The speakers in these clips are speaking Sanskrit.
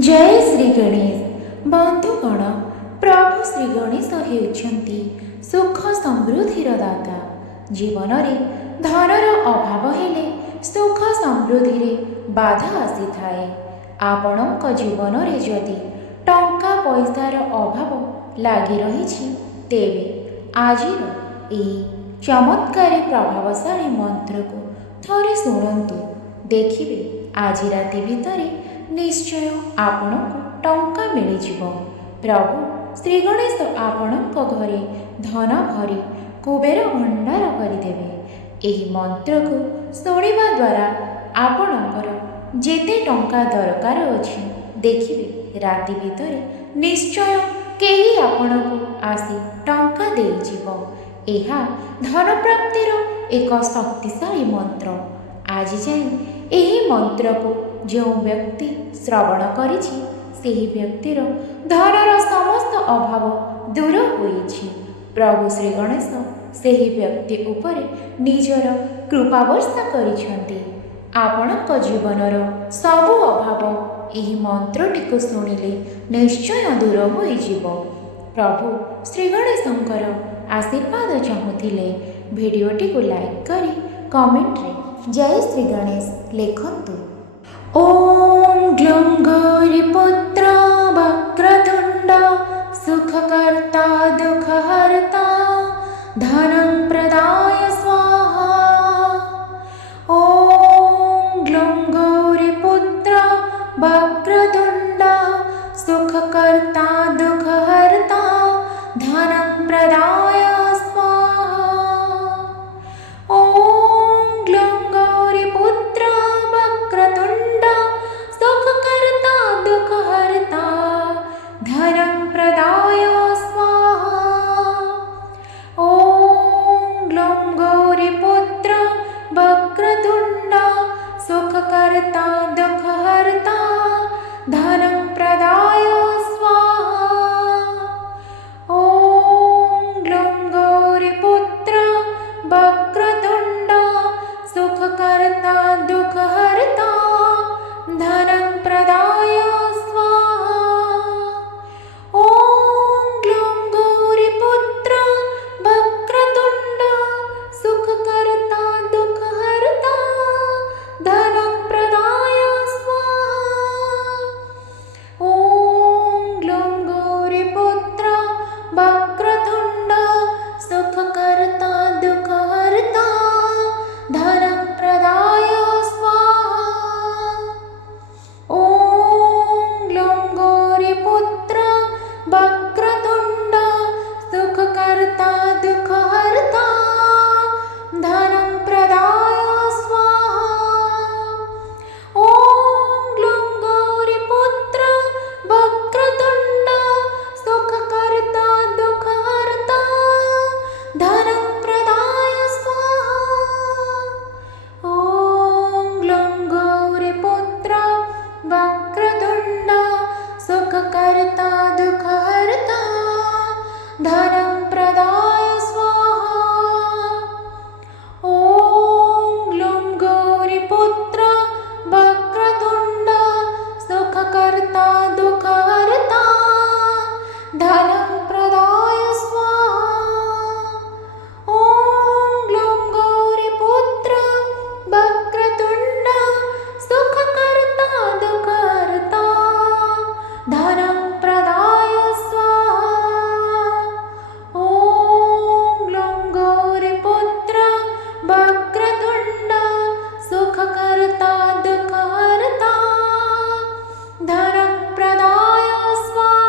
जय श्री गणेश बंधुगण। प्रभु श्री गणेश हेउछन्ति सुख समृद्धिर दाता। जीवन रे धनर अभाव हेले सुख समृद्धि रे बाधा आसी थाए। आपणक जीवन रे जदि टंका पैसार अभाव लागी रही तेबे आजिर एही चमत्कारी प्रभावशाली मंत्र को थरे शुणु। देखिए आज राति भितर निश्चय आपण को टंका मिल जिवो। प्रभु श्री गणेश आपणक घरे धन भरी कुबेर भंडार करदेवे। एही मंत्र को शुणिबा द्वारा आपणकर जेते टंका दरकार अछि देखिए राति भितर निश्चय केही आपण को आसी टंका दे जिवो। एहा धन प्राप्तिर एक शक्तिशाली मंत्र। आज जाए एही मंत्र को जो व्यक्ति श्रवण करिछि ସେହି ବ୍ୟକ୍ତିର ଧନର ସମସ୍ତ ଅଭାବ ଦୂର ହୋଇଛି। ପ୍ରଭୁ ଶ୍ରୀ ଗଣେଶ ସେହି ବ୍ୟକ୍ତି ଉପରେ ନିଜର କୃପା ବର୍ଷା କରିଛନ୍ତି। ଆପଣଙ୍କ ଜୀବନର ସବୁ ଅଭାବ ଏହି ମନ୍ତ୍ରଟିକୁ ଶୁଣିଲେ ନିଶ୍ଚୟ ଦୂର ହୋଇଯିବ। ପ୍ରଭୁ ଶ୍ରୀ ଗଣେଶଙ୍କର ଆଶୀର୍ବାଦ ଚାହୁଁଥିଲେ ଭିଡ଼ିଓଟିକୁ ଲାଇକ୍ କରି କମେଣ୍ଟରେ ଜୟ ଶ୍ରୀ ଗଣେଶ ଲେଖନ୍ତୁ। ओम ग्लुं गौरीपुत्र वक्रतुंड सुखकर्ता दुःखहर्ता धनं प्रदाय स्वाहा। ओम ग्लुं गौरीपुत्र वक्रतुंड सुखकर्ता दुःखहर्ता धनं प्रदाय स्वाहा। ओम ग्लुं गौरीपुत्र वक्रतुंड सुखकर्ता दुःखहर्ता धनं प्रदाय स्वाहा। ओम ग्लुं गौरीपुत्र वक्रतुंड सुखकर्ता दुःखहर्ता धनं प्रदाय स्वाहा। ओम ग्लुं गौरीपुत्र वक्रतुंड सुखकर्ता दुःखहर्ता धनं प्रदाय स्वाहा। ओम ग्लुं गौरीपुत्र वक्रतुंड सुखकर्ता दुःखहर्ता धनं प्रदाय स्वाहा। ओम ग्लुं गौरीपुत्र वक्रतुंड सुखकर्ता दुःखहर्ता धनं प्रदाय स्वाहा। ओम ग्लुं गौरीपुत्र वक्रतुंड सुखकर्ता दुःखहर्ता धनं प्रदाय स्वाहा। ओम ग्लुं गौरीपुत्र वक्रतुंड सुखकर्ता दुःखहर्ता धनं प्रदाय स्वाहा। ओम ग्लुं गौरीपुत्र वक्रतुंड सुखकर्ता दुःखहर्ता धनं प्रदाय स्वाहा। ओम ग्लुं गौरीपुत्र वक्रतुंड सुखकर्ता दुःखहर्ता धनं प्रदाय स्वाहा। ओम ग्लुं गौरीपुत्र वक्रतुंड सुखकर्ता दुःखहर्ता धनं प्रदाय स्वाहा। ओम ग्लुं गौरीपुत्र वक्रतुंड सुखकर्ता दुःखहर्ता धनं प्रदाय स्वाहा।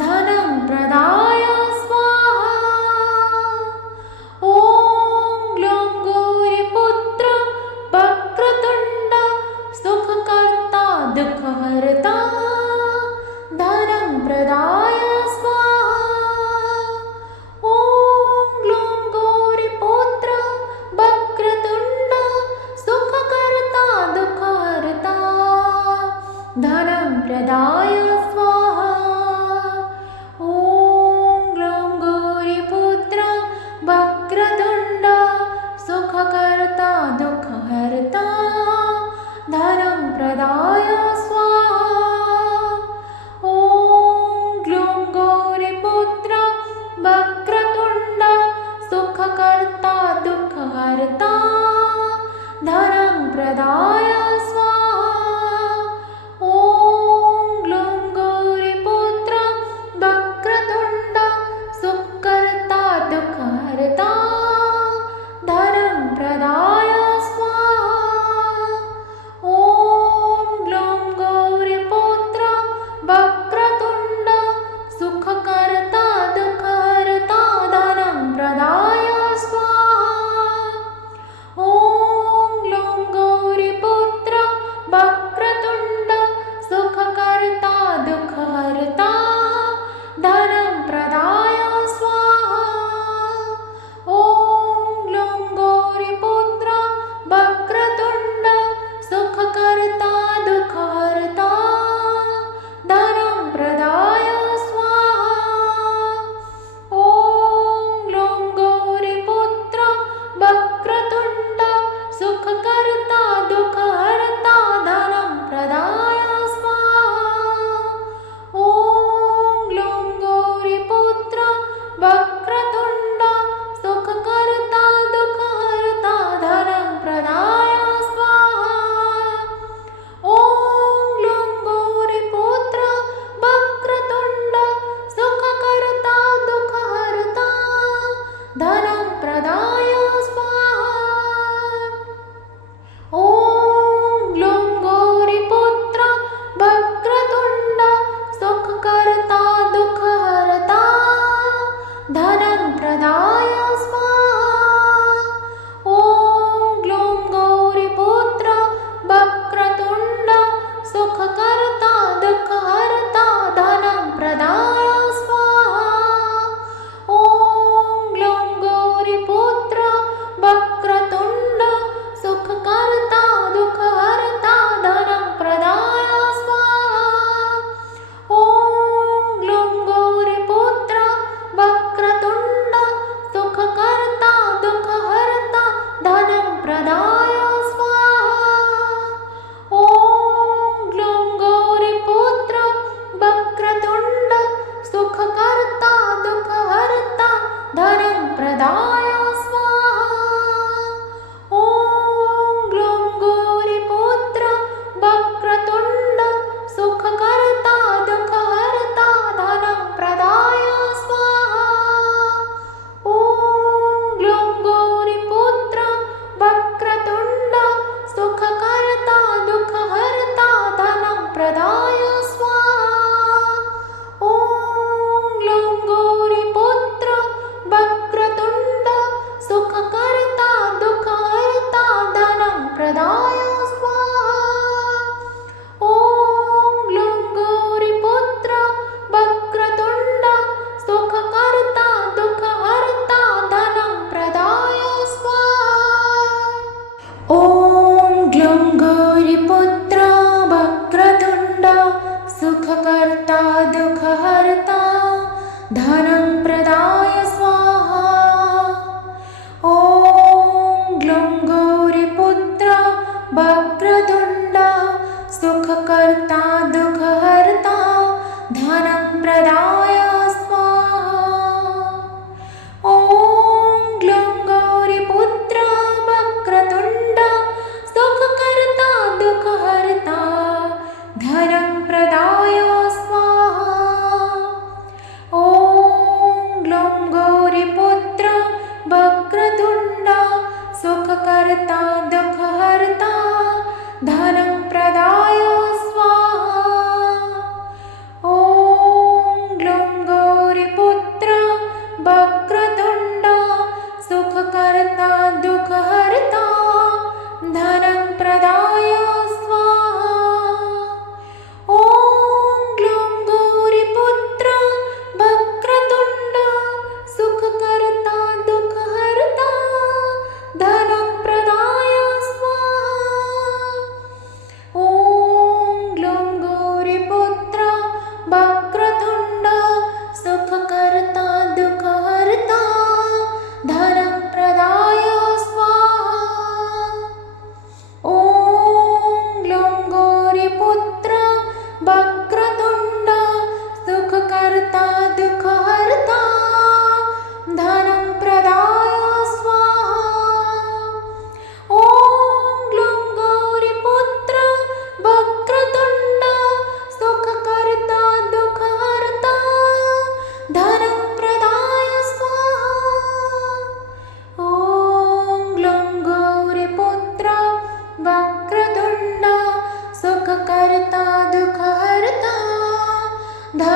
धनं प्रदाय स्वाहा। ॐ ग्लौं गौरीपुत्र वक्रतुण्ड सुखकर्ता दुःखहर्ता धनं प्रदाय स्वाहा। ॐ ग्लौं गौरीपुत्र वक्रतुण्ड सुखकर्ता दुःखहर्ता धनं प्रदाय स्वाहा। ॐ ग्लौं गौरीपुत्र वक्रतुण्ड सुखकर्ता दुःखहर्ता धनं प्रदाय स्वाहा। ॐ ग्लौं गौरीपुत्र वक्रतुण्ड सुखकर्ता दुःखहर्ता धनं प्रदाय स्वाहा। ॐ ग्लौं गौरीपुत्र वक्रतुण्ड सुखकर्ता दुःखहर्ता धनं प्रदाय स्वाहा। ॐ ग्लौं गौरीपुत्र वक्रतुण्ड सुखकर्ता दुःखहर्ता धनं प्रदाय स्वाहा। ॐ ग्लौं गौरीपुत्र वक्रतुण्ड सुखकर्ता दुःखहर्ता धनं प्रदाय स्वाहा। ॐ ग्लौं गौरीपुत्र वक्रतुण्ड सुखकर्ता दुःखहर्ता धनं प्रदाय स्वाहा। ॐ ग्लौं गौरीपुत्र वक्रतुण्ड सुखकर्ता दुःखहर्ता धनं प्रदाय स्वाहा। ॐ ग्लौं गौरीपुत्र वक्रतुण्ड सुखकर्ता दुःखहर्ता धनं प्रदाय स्वाहा। ॐ ग्लौं गौरीपुत्र वक्रतुण्ड सुखकर्ता दुःखहर्ता धनं प्रदाय स्वाहा। ॐ ग्लौं गौरीपुत्र वक्रतुण्ड सुखकर्ता दुःखहर्ता धनं प्रदाय स्वाहा। ॐ ग्लौं गौरीपुत्र वक्रतुण्ड सुखकर्ता दुःखहर्ता धनं प्रदाय स्वाहा। ॐ ग्लौं गौरीपुत्र वक्रतुण्ड सुखकर्ता दुःखहर्ता धनं प्रदाय स्वाहा। ॐ ग्लौं गौरीपुत्र वक्रतुण्ड सुखकर्ता दुःखहर्ता धनं प्रदाय स्वाहा। ॐ ग्लौं गौरीपुत्र वक्रतुण्ड सुखकर्ता दुःखहर्ता धनं प्रदाय स्वाहा। ॐ ग्लौं गौरीपुत्र वक्रतुण्ड सुखकर्ता दुःखहर्ता धनं प्रदाय स्वाहा। ॐ ग्लौं गौरीपुत्र वक्रतुण्ड सुखकर्ता दुःखहर्ता धनं प्रदाय स्वाहा। ॐ ग्लौं गौरीपुत्र वक्रतुण्ड सुखकर्ता दुःखहर्ता धनं प्रदाय स्वाहा। ॐ ग्लौं गौरीपुत्र वक्रतुण्ड सुखकर्ता दुःखहर्ता धनं प्रदाय स्वाहा। ॐ ग्लौं गौरीपुत्र वक्रतुण्ड सुखकर्ता दुःखहर्ता धनं प्रदाय स्वाहा। ॐ ग्लौं गौरीपुत्र वक्रतुण्ड सुखकर्ता दुःखहर्ता धनं प्रदाय स्वाहा। ॐ ग्लौं गौरीपुत्र वक्रतुण्ड सुखकर्ता दुःखहर्ता धनं प्रदाय स्वाहा। ॐ ग्लौं गौरीपुत्र वक्रतुण्ड सुखकर्ता दुःखहर्ता धनं प्रदाय स्वाहा। ॐ ग्लौं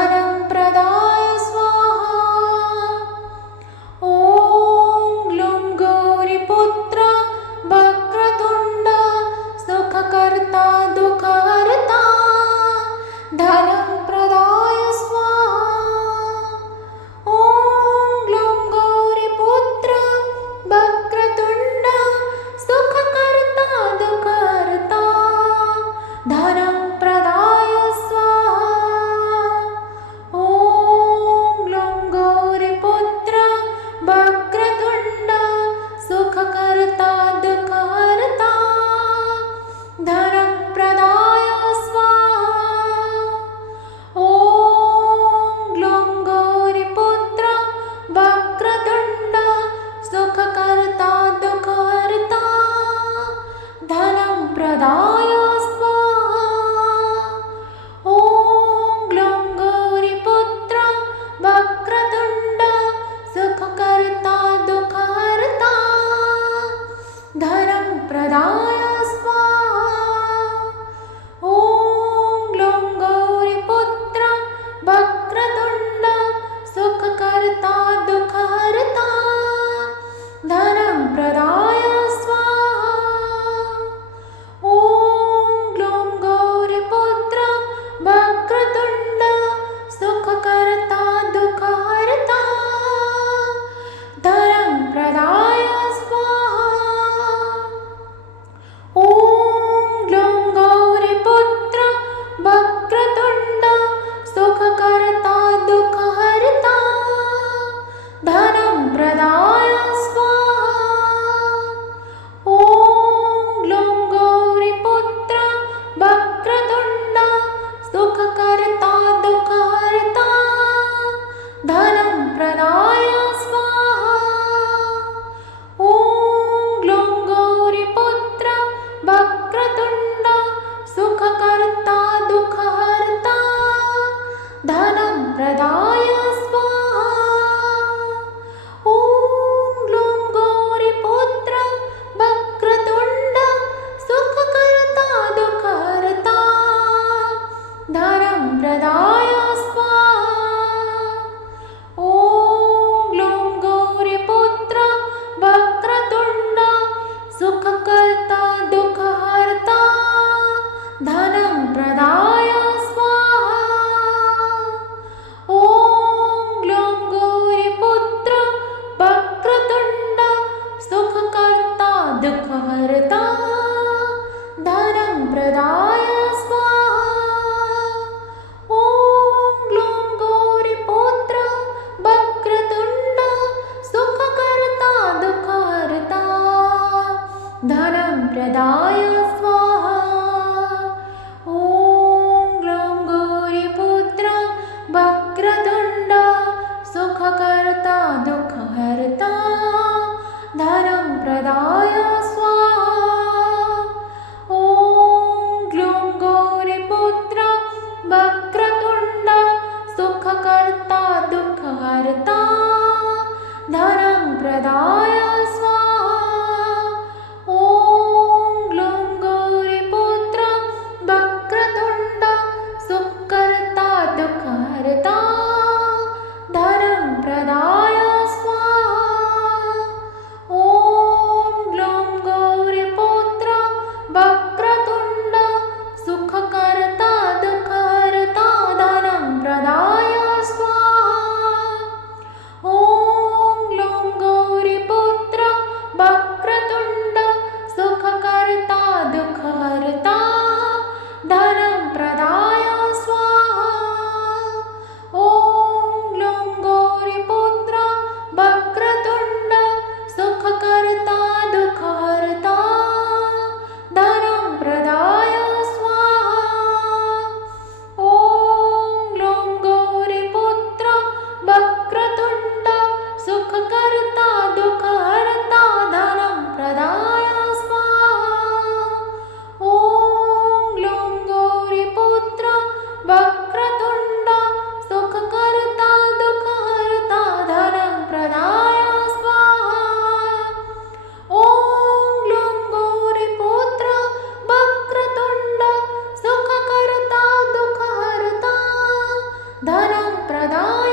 धनं प्रदाय स्वाहा। ॐ ग्लूं गौरीपुत्र वक्रतुण्ड सुखकर्ता दुःखहर्ता धनं प्रदाय स्वाहा। ॐ ग्लूं गौरीपुत्र वक्रतुण्ड सुखकर्ता दुःखहर्ता धनं प्रदाय स्वाहा। ॐ ग्लूं गौरीपुत्र वक्रतुण्ड सुखकर्ता दुःखहर्ता धनं प्रदाय स्वाहा। ॐ ग्लूं गौरीपुत्र वक्रतुण्ड सुखकर्ता दुःखहर्ता धनं प्रदाय स्वाहा। ॐ ग्लूं गौरीपुत्र वक्रतुण्ड सुखकर्ता दुःखहर्ता धनं प्रदाय स्वाहा। ॐ ग्लूं गौरीपुत्र वक्रतुण्ड सुखकर्ता दुःखहर्ता धनं प्रदाय स्वाहा। ॐ ग्लूं गौरीपुत्र वक्रतुण्ड सुखकर्ता दुःखहर्ता धनं प्रदाय स्वाहा। ॐ ग्लूं गौरीपुत्र वक्रतुण्ड सुखकर्ता दुःखहर्ता धनं प्रदाय स्वाहा। ॐ ग्लूं गौरीपुत्र वक्रतुण्ड सुखकर्ता दुःखहर्ता धनं प्रदाय स्वाहा। ॐ ग्लूं गौरीपुत्र वक्रतुण्ड सुखकर्ता दुःखहर्ता धनं प्रदाय स्वाहा। ॐ ग्लूं गौरीपुत्र वक्रतुण्ड सुखकर्ता दुःखहर्ता धनं प्रदाय स्वाहा। ॐ ग्लूं गौरीपुत्र वक्रतुण्ड सुखकर्ता दुःखहर्ता धनं प्रदाय स्वाहा। ॐ ग्लूं गौरीपुत्र वक्रतुण्ड सुखकर्ता दुःखहर्ता धनं प्रदाय स्वाहा। ॐ ग्लूं गौरीपुत्र वक्रतुण्ड सुखकर्ता दुःखहर्ता धनं प्रदाय स्वाहा। ॐ ग्लूं गौरीपुत्र वक्रतुण्ड सुखकर्ता दुःखहर्ता धनं प्रदाय स्वाहा। ॐ ग्लूं गौरीपुत्र वक्रतुण्ड सुखकर्ता दुःखहर्ता धनं प्रदाय स्वाहा। ॐ ग्लूं गौरीपुत्र वक्रतुण्ड सुखकर्ता दुःखहर्ता धनं प्रदाय स्वाहा। ॐ ग्लूं गौरीपुत्र वक्रतुण्ड सुखकर्ता दुःखहर्ता धनं प्रदाय स्वाहा। ॐ ग्लूं गौरीपुत्र प्रदाय